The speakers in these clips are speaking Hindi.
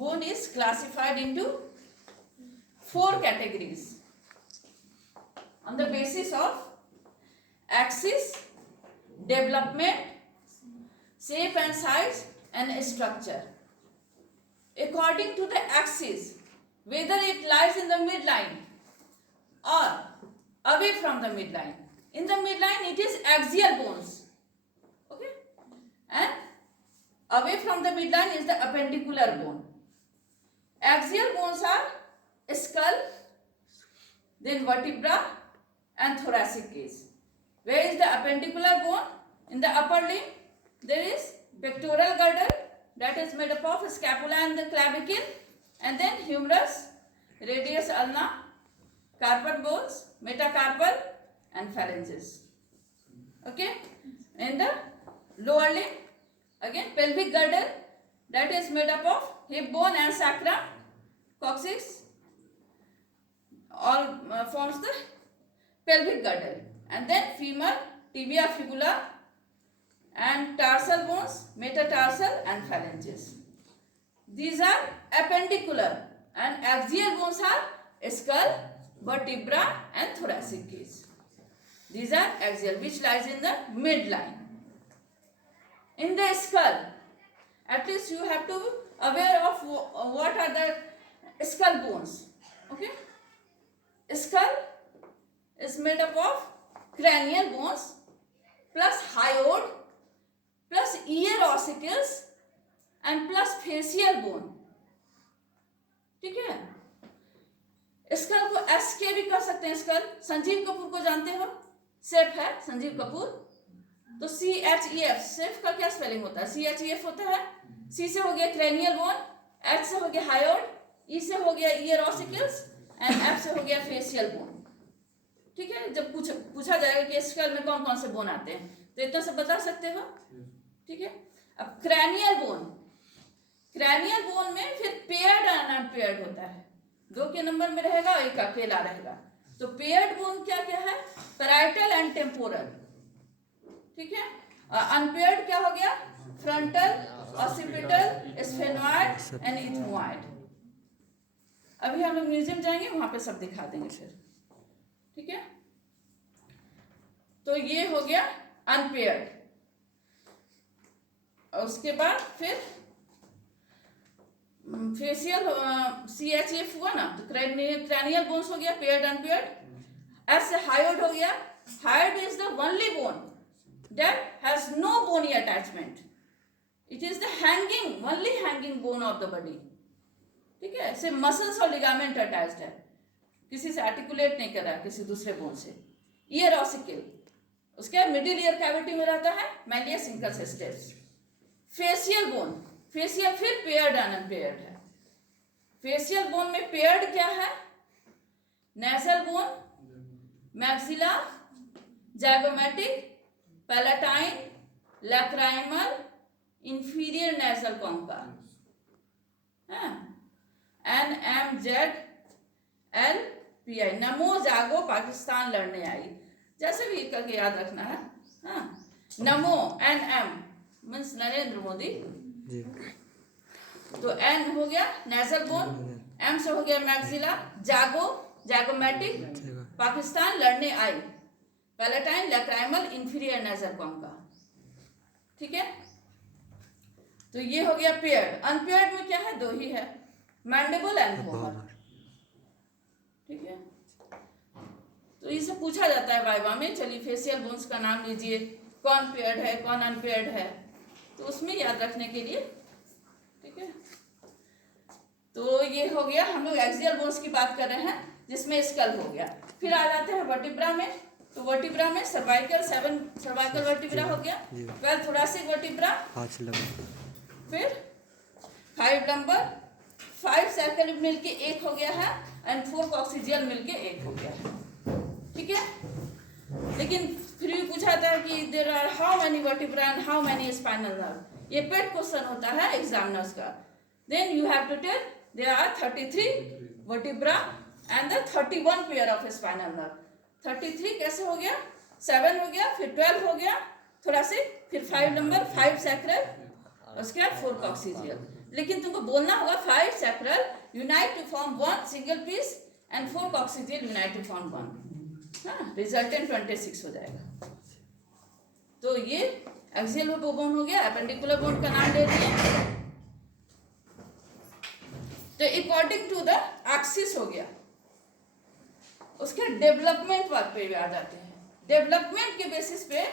bone is classified into 4 categories on the basis of axis, development, shape and size, and structure. According to the axis, whether it lies in the midline or away from the midline. In the midline, it is axial bones. Okay, and away from the midline is the appendicular bone. Axial bones are skull, then vertebra, and thoracic case. Where is the appendicular bone? In the upper limb, there is pectoral girdle, that is made up of scapula and the clavicle, and then humerus, radius ulna, carpal bones, metacarpal, and phalanges. Okay, in the lower limb, again pelvic girdle, that is made up of hip bone and sacrum, coccyx, all forms the pelvic girdle, and then femur, tibia, fibula, and tarsal bones, metatarsal, and phalanges. These are appendicular, and axial bones are skull, vertebra, and thoracic case. These are axial, which lies in the midline. In the skull, at least you have to be aware of what are the skull bones. Okay, skull is made up of cranial bones plus hyoid plus ear ossicles and plus facial bone. ठीक है, स्कल को एस के भी कह सकते हैं. स्कल संजीव कपूर को जानते हो, सेफ है संजीव कपूर, तो CHEF, सेफ का क्या स्पेलिंग होता है? CHEF होता है. C से हो गया क्रेनियल बोन, H से हो गया हायोड, E से हो गया ईयर ऑसिकल्स, एंड F से हो गया फेशियल बोन. ठीक है, जब पूछा जाएगा कि स्कल में कौन कौन से बोन आते हैं तो इतना सब बता सकते हो. ठीक है, अब क्रैनियल बोन, क्रैनियल बोन में फिर पेयर्ड और अनपेयर्ड होता है. 2 के नंबर में रहेगा और 1 अकेला रहेगा. तो पेयर्ड बोन क्या क्या है? Parietal and temporal. ठीक है, अनपेयर्ड क्या हो गया? Frontal, occipital, sphenoid and ethmoid. अभी हम लोग म्यूजियम जाएंगे, वहां पे सब दिखा देंगे फिर. ठीक है, तो ये हो गया अनपेयर्ड. और उसके बाद फिर फेशियल CHF हुआ ना, तो क्रैनियल बोन्स हो गया पेयर्ड अनपेयर्ड. एस से हायोड हो गया. Hyoid is the only bone that has no bony attachment. It is the only hanging bone of the body. ठीक है, से मसल्स और लिगामेंट अटैच्ड है, किसी से आर्टिकुलेट नहीं कर रहा है किसी दूसरे बोन से. ईयर ऑसिकल, उसके मिडिल ईयर कैविटी में रहता है, malleus incus steps. Facial bone, facial फिर पेयर्ड एंड अनपेयर्ड है. फेशियल बोन में पेयर्ड क्या है? Nasal bone, maxilla, zygomatic, palatine, lacrimal, inferior nasal concha. NMZLPI, नमो जागो पाकिस्तान लड़ने आई, जैसे भी करके याद रखना है. हाँ, नमो NM मीन्स नरेंद्र मोदी. तो N हो गया नेजल बोन, M से हो गया मैक्सिला, जागो जागोमेटिक, पाकिस्तान लड़ने आई, palatine, lacrimal, inferior nasal concha. ठीक है, तो ये हो गया पेयर्ड. अनपेयर्ड में क्या है? 2 ही है, मैंडिबल एंड मोहर. ठीक है, तो इसे पूछा जाता है वाइवा में. चलिए फेशियल बोन्स का नाम लीजिए, कौन पेयर्ड है कौन अनपेयर्ड है, तो उसमें याद रखने के लिए. ठीक है, तो ये हो गया, हम लोग एक्सियल बोन्स की बात कर रहे हैं जिसमें स्कल हो गया. फिर आ जाते हैं वर्टिब्रा में. तो वर्टिब्रा में सर्वाइकल, 7 सर्वाइकल वर्टिब्रा हो गया, 12 थोरासिक वर्टिब्रा, फिर 5 लंबर, 5 सर्कल मिलके 1 हो गया है, एंड 4 कॉक्सिजियल मिलके 1 हो गया है. ठीक है, लेकिन फिर भी पूछा था कि there are how many vertebra and how many spinal nerve. ये पेट क्वेश्चन होता है एग्जामिनर्स का. Then you have to tell there are 33 vertebra and the 31 pair of spinal nerve. 33 कैसे हो गया? 7 हो गया, फिर 12 हो गया थोरासिक, फिर 5 नंबर, 5 सैक्रल, उसके बाद 4 कॉक्सिजियल. लेकिन तुमको बोलना होगा 5 sacral unite to form 1 single piece and 4 coccygeal unite to form 1। हाँ, रिजल्टेंट 26 हो जाएगा। तो ये एक्सियल बोन हो गया, एपेंडिकुलर बोन का नाम ले दिए। तो अकॉर्डिंग टू द एक्सिस हो गया। उसके डेवलपमेंट वर्क पे आ जाते हैं। डेवलपमेंट के बेसिस पे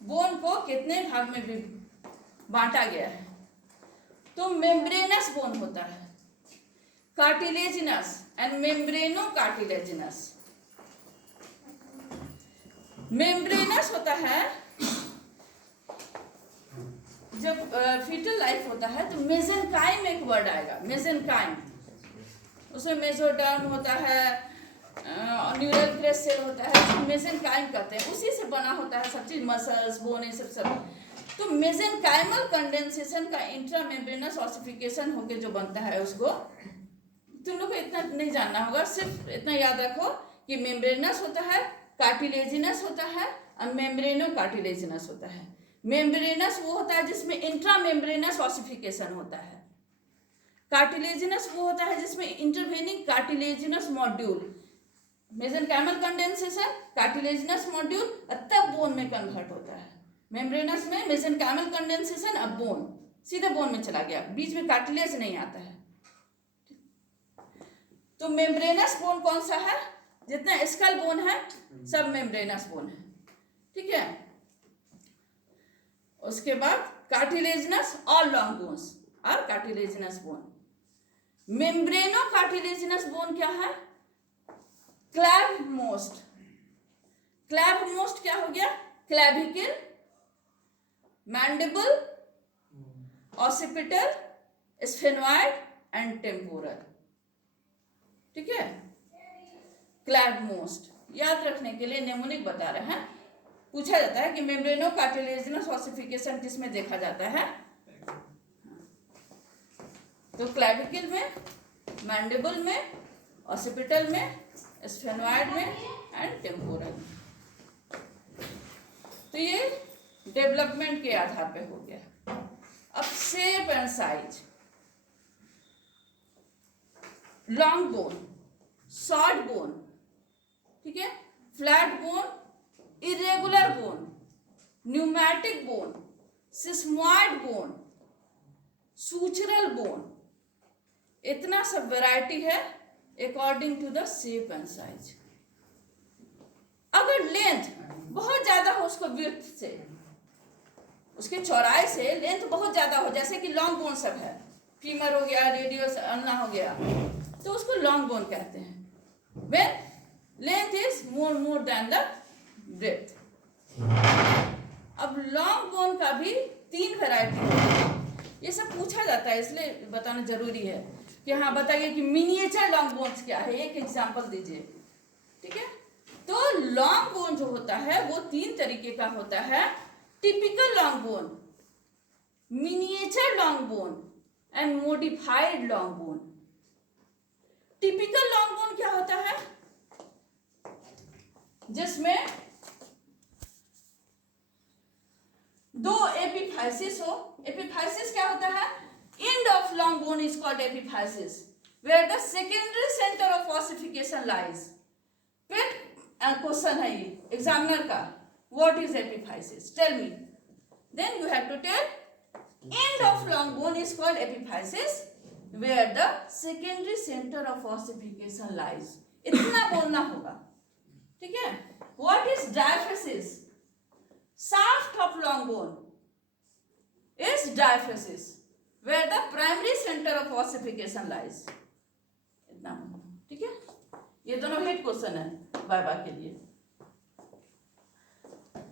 बोन को कितने भाग में भी बांटा गया है। तो मेम्ब्रेनस बोन होता है, कार्टिलेजिनस एंड मेम्ब्रेनो कार्टिलेजिनस। मेम्ब्रेनस होता है जब फीटल लाइफ होता है तो मेसेनकाइम एक वर्ड आएगा, मेसेनकाइम। उसमें मेसोडर्म होता है, न्यूरल क्रेस्ट सेल होता है, मेसेनकाइम कहते हैं। उसी से बना होता है सब चीज, मसल्स, बोन, ये सब। तो मेसेनकाइमल कंडेंसेशन का इंट्रामेम्ब्रेनस ऑसिफिकेशन होके जो बनता है उसको तुम लोग को इतना नहीं जानना होगा, सिर्फ इतना याद रखो कि मेम्ब्रेनस होता है, कार्टिलेजिनस होता है और मेम्ब्रेनो कार्टिलेजिनस होता है। मेम्ब्रेनस वो होता है जिसमें इंट्रामेम्ब्रेनस ऑसिफिकेशन होता है। कार्टिलेजिनस वो होता है जिसमें intervening cartilaginous module, mesenchymal condensation, cartilaginous module, तब बोन में कन्वर्ट होता है। मेम्ब्रेनस में मेसेनकाइमल कंडेंसेशन, अब बोन सीधे बोन में चला गया, बीच में कार्टिलेज नहीं आता है। तो मेम्ब्रेनस बोन कौन सा है? जितना स्कल बोन है सब मेम्ब्रेनस बोन है, ठीक है। उसके बाद कार्टिलेजिनस और लॉन्ग बोन्स और कार्टिलेजिनस बोन। मेम्ब्रेनो कार्टिलेजिनस बोन क्या है? क्लैव मोस्ट। क्लैव मोस्ट क्या हो गया? Clavicle, mandible, occipital, sphenoid and temporal, ठीक है। क्लैव मोस्ट याद रखने के लिए नेमोनिक बता रहे हैं। पूछा जाता है कि मेम्ब्रेनो कार्टिलेजिनस ऑसिफिकेशन किसमें देखा जाता है? तो क्लैविकल में, मैंडिबल में, ऑसिपिटल में, स्फेनॉइड में एंड टेम्पोरल। तो ये डेवलपमेंट के आधार पे हो गया। अब shape and size. Long bone, short bone, ठीक है, flat bone, irregular bone, pneumatic bone, sesamoid bone, sutural bone, इतना सब वैरायटी है according to the shape and size. अगर लेंथ बहुत ज्यादा हो उसको विड्थ से, उसके चौड़ाई से लेंथ बहुत ज्यादा हो, जैसे कि लॉन्ग बोन सब है, फीमर हो गया, रेडियस अल्ना हो गया, तो उसको लॉन्ग बोन कहते हैं। When length is more than the breadth. अब लॉन्ग बोन का भी 3 वैरायटी है। ये सब पूछा जाता है इसलिए बताना जरूरी है कि हाँ बताइए कि मिनिएचर लॉन्ग बोन्स क्या है, एक एग्जांपल दीजिए, ठीक है। तो लॉन्ग बोन जो होता है वो 3 तरीके का होता है। Typical long bone, miniature long bone and modified long bone. Typical long bone क्या होता है? जिसमें 2 एपिफाइसिस हो। एपिफाइसिस क्या होता है? End of long bone is called epiphysis, where the secondary centre of ossification lies. फिर क्वेश्चन है ये एग्जामिनर का, what is epiphysis, tell me. Then you have to tell end of long bone is called epiphysis, where the secondary centre of ossification lies. इतना बोलना होगा, ठीक है। What is diaphysis? Shaft of long bone is diaphysis, where the primary center of ossification lies. इतना, ठीक है। ये दोनों हिट क्वेश्चन है वाइवा के लिए।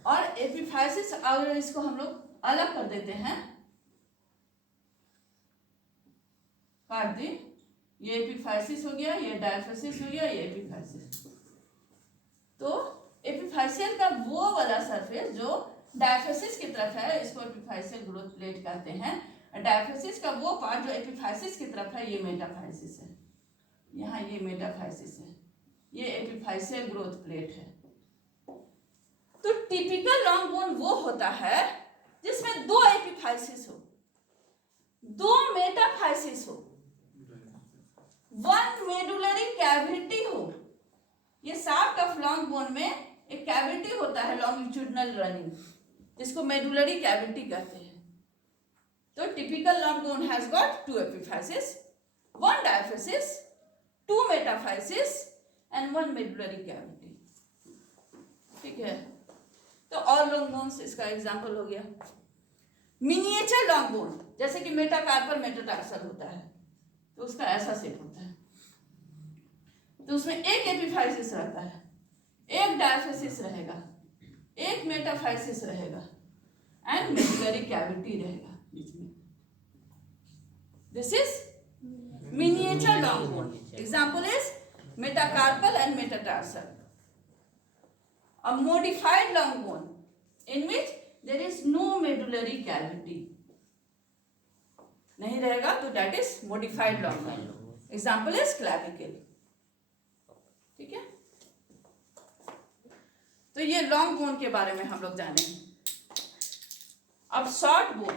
और एपिफाइसिस अगर इसको हम लोग अलग कर देते हैं, काट दी, ये एपिफाइसिस हो गया, ये डायफेसिस हो गया, ये एपिफाइसिस। तो एपिफाइसियल का वो वाला सरफेस जो डायफेसिस की तरफ है, इसको एपिफाइसियल ग्रोथ प्लेट कहते हैं। डायफेसिस का वो पार्ट जो एपिफाइसिस की तरफ है, ये मेटाफाइसिस है। यहाँ ये मेटाफाइसिस है, ये एपिफाइसियल ग्रोथ प्लेट है। तो टिपिकल लॉन्ग बोन वो होता है जिसमें 2 एपिफाइसिस हो। 2 मेटाफाइसिस हो, 1 मेडुलरी कैविटी हो। ये शाफ्ट ऑफ लॉन्ग बोन में एक कैविटी होता है लॉन्गिट्यूडनल रनिंग, जिसको मेडुलरी कैविटी कहते हैं। तो typical long bone has got 2 epiphysis, 1 diaphysis, 2 metaphysis and 1 medullary cavity. ठीक है, तो और लॉन्ग बोन्स इसका एग्जांपल हो गया। मिनिएचर लॉन्ग बोन, जैसे कि मेटाकार्पल मेटाटार्सल होता है, तो उसका ऐसा शेप होता है। तो उसमें एक एपिफाइसिस रहता है, एक डायफिसिस रहेगा, एक मेटाफाइसिस रहेगा एंड मेडुलरी कैविटी रहेगा बीच में। This is miniature long bone. Example is metacarpal and metatarsal. A modified long bone in which there is no medullary cavity नहीं रहेगा, तो that is modified long bone. Example is clavicle. ठीक है, तो ये लॉन्ग बोन के बारे में हम लोग जाने। अब शॉर्ट बोन।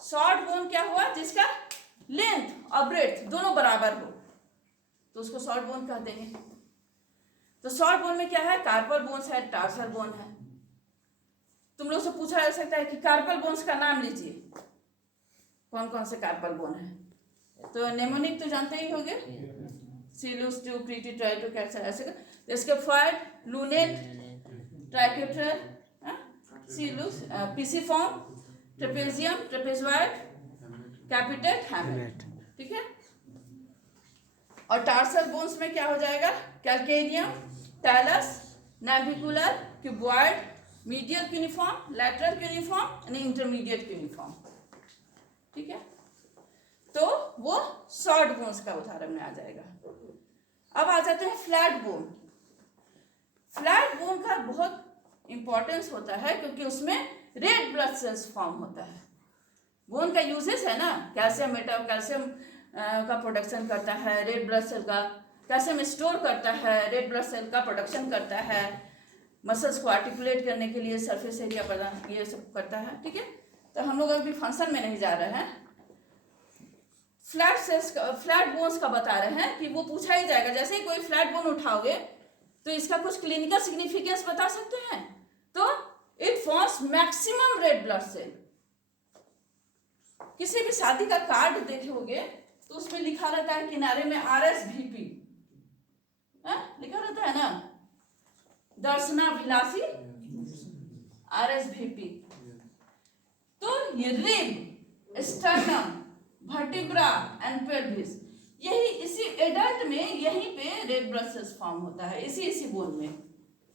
शॉर्ट बोन क्या हुआ? जिसका लेंथ और ब्रेथ दोनों बराबर हो, तो उसको शॉर्ट बोन कहते हैं। तो शॉर्ट बोन में क्या है? कार्पल बोन्स है, टार्सल बोन है। तुम लोग से पूछा जा सकता है कि कार्पल बोन्स का नाम लीजिए, कौन कौन से कार्पल बोन है। तो नेमोनिक तो जानते ही होंगे, सीलुस, ट्यूप्रीटी, ट्राइटोकैट्स ऐसे। इसके फ्रॉइड, लूनेट, ट्राइकेट्रल, सीलुस, pisiform, trapezium, trapezoid, capitate, hamate. ठीक है, और टार्सल बोन्स में क्या हो जाएगा? Calcaneum, talus, navicular, cuboid, medial cuneiform, lateral cuneiform and intermediate cuneiform. ठीक है, तो वो शॉर्ट बोन्स का उदाहरण में आ जाएगा। अब आ जाते हैं फ्लैट बोन। फ्लैट बोन का बहुत इंपॉर्टेंस होता है क्योंकि उसमें रेड ब्लड सेल्स फॉर्म होता है। बोन का यूजेस है ना, कैल्शियम कैल्शियम का प्रोडक्शन करता है, रेड ब्लड सेल का कैल्शियम स्टोर करता है, रेड ब्लड सेल का प्रोडक्शन करता है, मसल्स को आर्टिकुलेट करने के लिए सरफेस एरिया प्रदान, ये सब करता है। ठीक है, तो हम लोग अभी फंक्शन में नहीं जा रहे हैं, फ्लैट सेल्स फ्लैट बोन्स का बता रहे हैं कि वो पूछा ही जाएगा। जैसे ही कोई फ्लैट बोन उठाओगे तो इसका कुछ क्लिनिकल सिग्निफिकेंस बता सकते हैं। तो it forms maximum red blood cell. किसी भी शादी का कार्ड देखोगे तो उसमें लिखा रहता है किनारे में RSVP, लिखा रहता है ना, दर्शनाभिलाषी RSVP। तो ये rib, sternum, vertebra and pelvis, यही इसी एडल्ट में यहीं पे रेड ब्लड सेल्स फॉर्म होता है, इसी बोन में।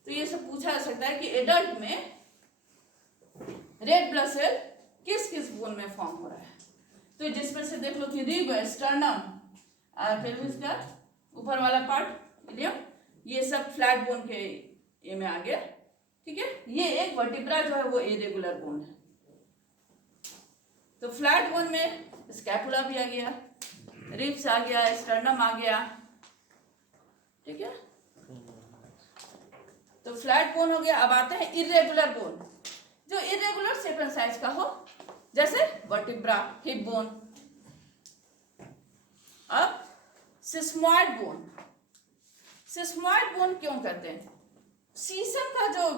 तो ये सब पूछा जा सकता है कि एडल्ट में रेड ब्लड सेल किस किस बोन में फॉर्म हो रहा है। तो जिसमें से देख लो कि रिब, स्टर्नम, पेल्विस का ऊपर वाला पार्ट, इलियम, ये सब फ्लैट बोन के ये में आ गया। ठीक है, ये एक वर्टिब्रा जो है वो इरेगुलर बोन है। तो फ्लैट बोन में स्कैपुला भी आ गया, रिब्स आ गया, स्टर्नम आ गया। ठीक है, तो फ्लैट बोन हो गया। अब आते हैं इरेगुलर बोन, जो इरेगुलर शेप एंड साइज का हो, जैसे वर्टिब्रा, हिप बोन। अब सिस्मॉइड बोन। सिस्मॉइड बोन क्यों कहते हैं? शीशम का जो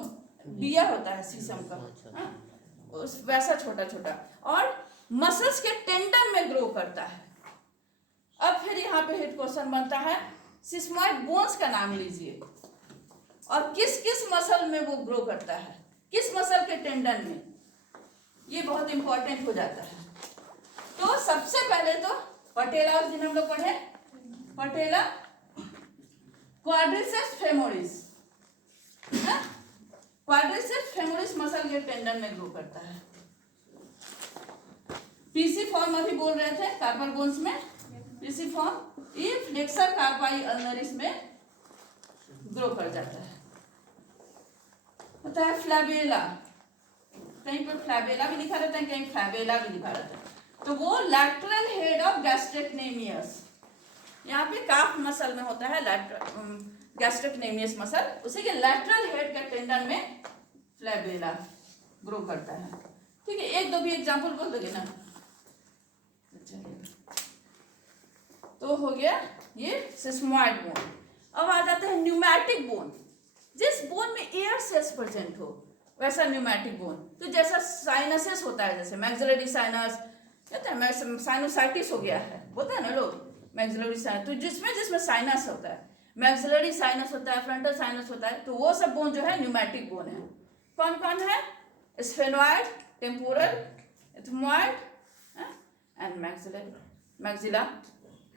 बिया होता है, शीशम का, उस वैसा छोटा छोटा, और मसल्स के टेंडन में ग्रो करता है। अब फिर यहाँ पे हिट क्वेश्चन बनता है, सिस्मॉइड बोन्स का नाम लीजिए और किस किस मसल में वो ग्रो करता है, किस मसल के टेंडन में, ये बहुत इंपॉर्टेंट हो जाता है। तो सबसे पहले तो पटेला, उस दिन हम लोग पढ़े patella quadriceps femoris, quadriceps femoris muscle के टेंडन में ग्रो करता है। पीसीफॉर्म अभी बोल रहे थे कार्पल बोन्स में, पीसीफॉर्म ये फ्लेक्सर कार्पाई अल्नरिस में ग्रो कर जाता है। होता है फ्लैबेला, कहीं पर फ्लैबेला भी लिखा रहता है, कहीं फ्लैबेला भी लिखा रहता है। तो वो लैटरल हेड ऑफ गैस्ट्रेक्नेमियस, यहाँ पे काफ मसल में होता है गैस्ट्रेक्नेमियस मसल, उसी के लैटरल हेड के टेंडन में फ्लैबेला ग्रो करता है। ठीक है, एक दो भी एग्जांपल बोल दोगे ना? हो गया ये सिस्मोइड बोन। अब आ जाते हैं न्यूमैटिक बोन। जिस बोन में एयर सेल्स प्रेजेंट हो वैसा न्यूमैटिक बोन। तो जैसा साइनसेस होता है, जैसे मैक्सिलरी साइनस, साइनोसाइटिस हो गया है, होता है ना लोग मैक्सिलरी साइनस, तो जिसमें जिसमें साइनस होता है, मैक्सिलरी साइनस होता है, फ्रंटल साइनस होता है, तो वो सब बोन जो है न्यूमैटिक बोन है। कौन कौन है? Sphenoid, temporal, ethmoid and maxilla,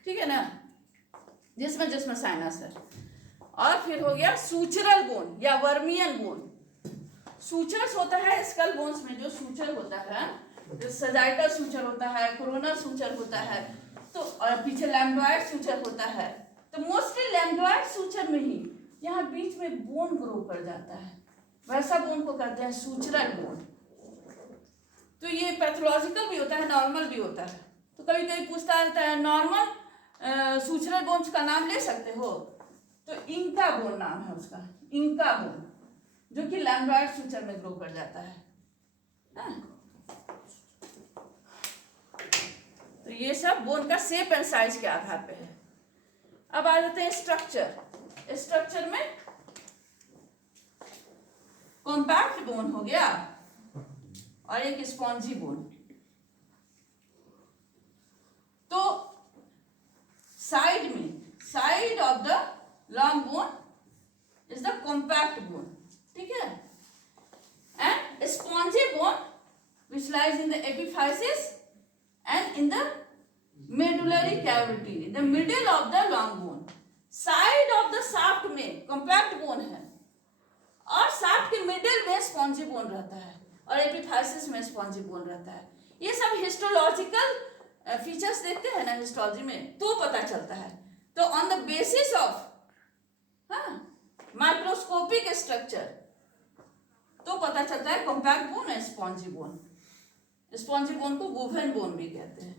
ठीक है ना, जिसमें जिसमें साइनस है। और फिर हो गया सूचरल बोन या वर्मियन बोन। सूचर्स होता है स्कल बोन्स में, जो सूचर होता है, जो सजाइटल सूचर होता है, कोरोनल सूचर होता है, तो और पीछे लैम्ब्डॉइड सूचर होता है। तो मोस्टली लैम्ब्डॉइड सूचर में ही यहाँ बीच में बोन ग्रो कर जाता है, वैसा बोन को कहते हैं सूचरल बोन। तो ये पैथोलॉजिकल भी होता है, नॉर्मल भी होता है। तो कभी कभी पूछता रहता है नॉर्मल सूचरल बोन्स का नाम ले सकते हो, तो इंका बोन नाम है उसका, इंका बोन, जो कि लैम्ब्डॉइड सूचर में ग्रो कर जाता है। तो ये सब बोन का शेप एंड साइज के आधार पे है। अब आ जाते हैं स्ट्रक्चर। स्ट्रक्चर में कॉम्पैक्ट बोन हो गया और एक स्पॉन्जी बोन। तो साइड में, side of the long bone is the compact bone, ठीक है, and spongy bone which lies in the epiphysis and in the medullary cavity, the middle of the long bone. Side of the shaft में compact bone है और shaft के middle में spongy bone रहता है और epiphysis में spongy bone रहता है। ये सब histological features देखते हैं ना histology में, तो पता चलता है। तो on the basis of microscopic structure तो पता चलता है कॉम्पैक्ट बोन है, स्पॉन्जी बोन। स्पॉन्जी बोन को गुवेन बोन भी कहते हैं।